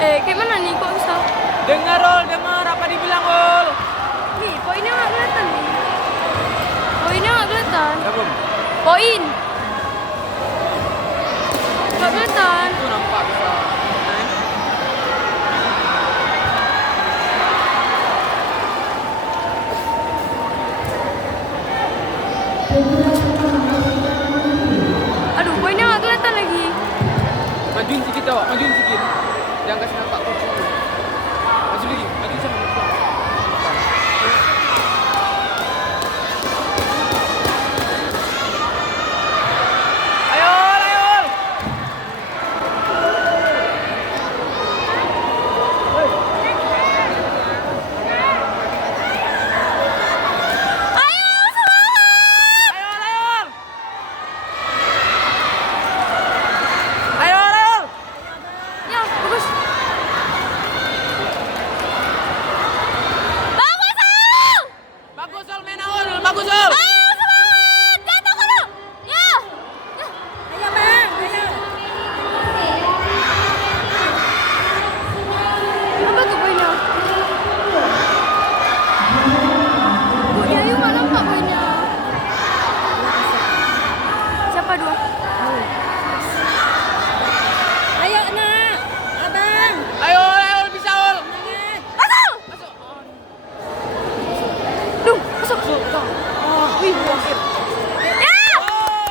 Gimana nih kok bisa? Dengar Ol, dengar apa dibilang Ol? Nih, poinnya nggak kelihatan nih. Poinnya nggak kelihatan. Belum. Poin. Nggak kelihatan. Itu nampak bisa. Aduh, poinnya nggak kelihatan lagi. Majuin sedikit Wak, majuin sedikit. Jangan kasih nampak kursi. Maju lagi, maju sana. Ayo, ayo. Ya, bagus. Bagus Ol, main Ol, bagus Ol. Apa tuh poinnya? Bu Yayu nggak nampak poinnya. Siapa dua? Ayo nak, abang. Ayo, ayo bisa Ol. Masuk! Masuk. Duh, masuk. Wih, ya!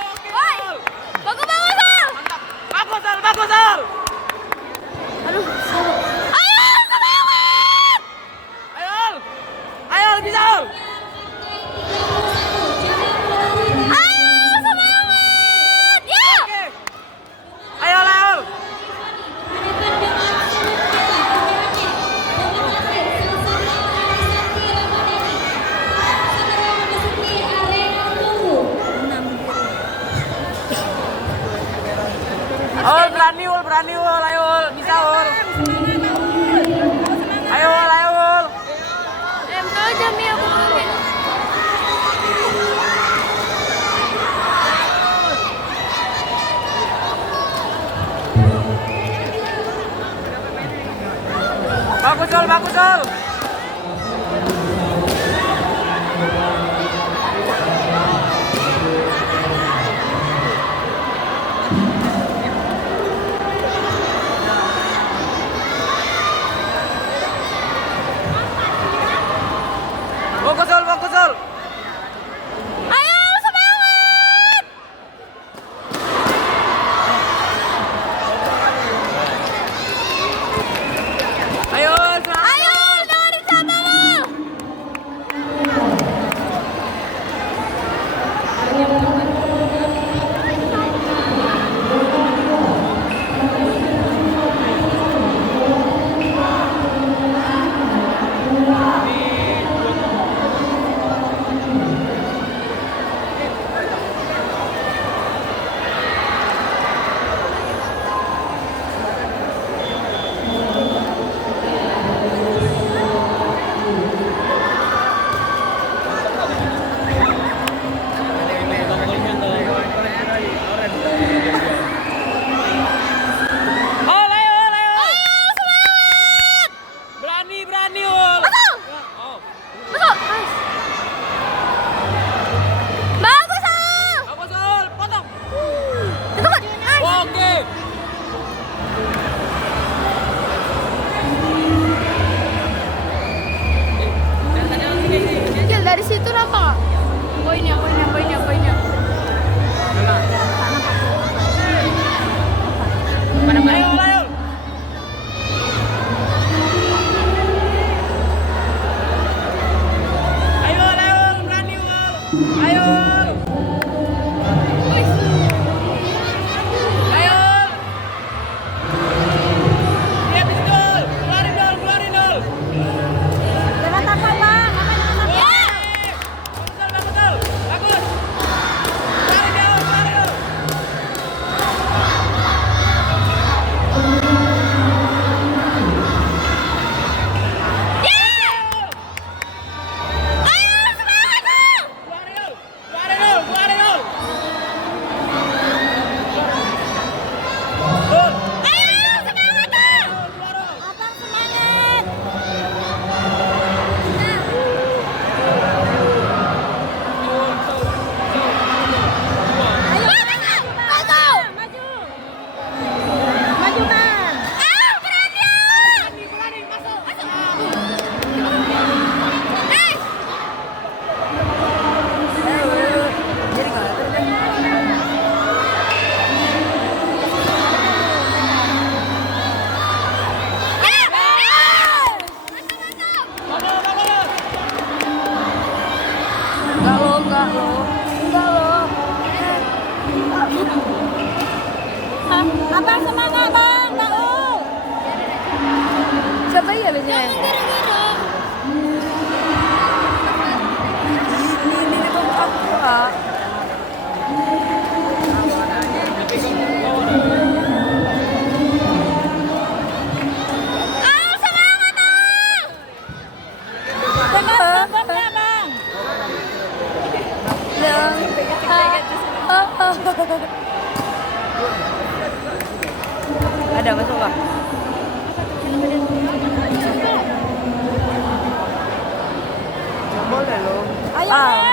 Oke, Woi! Ol. Bagus, bagus, Al! Mantap. Bagus Ol, bagus Ol. Aduh, ayo, semangat! Ayo Ol. Ayo Ol, bisa Ol. Ayo, semangat! Ya! Oke. Ayo Ol. Ol, berani Ol, ayo Ol, bisa Ol. Ayo Ol, ayo Ol. Betul aja, Mi, aku mungkin. Bagus Ol, bagus Ol. Bagus Ol, bagus Ol. Ayo, semangat! Ayo Ol, semangat. Ayo, dengerin sama lo! Ol, ayo Ol, ayo. Berani, berani Ol. Oh. Masuk! Nice. Bagus, Al! Bagus Ol, potong. Itu kan, nice! Oke. Gil, dari situ nampak nggak? Poinnya, poinnya, poinnya, poinnya. Ayo Ol, ayo. Ayo Ol, ayo Ol, berani Ol. Ayo Ol. Wih, Ayo Ol. Dia bisa Ol. Keluarin Ol, keluarin Ol. Jangan takut bang, Bagus Ol, bagus Ol. Bagus nih. Ini kok aku ah. Babnya bang. Ada masuk Pak. Boleh loh. Ayo Ah.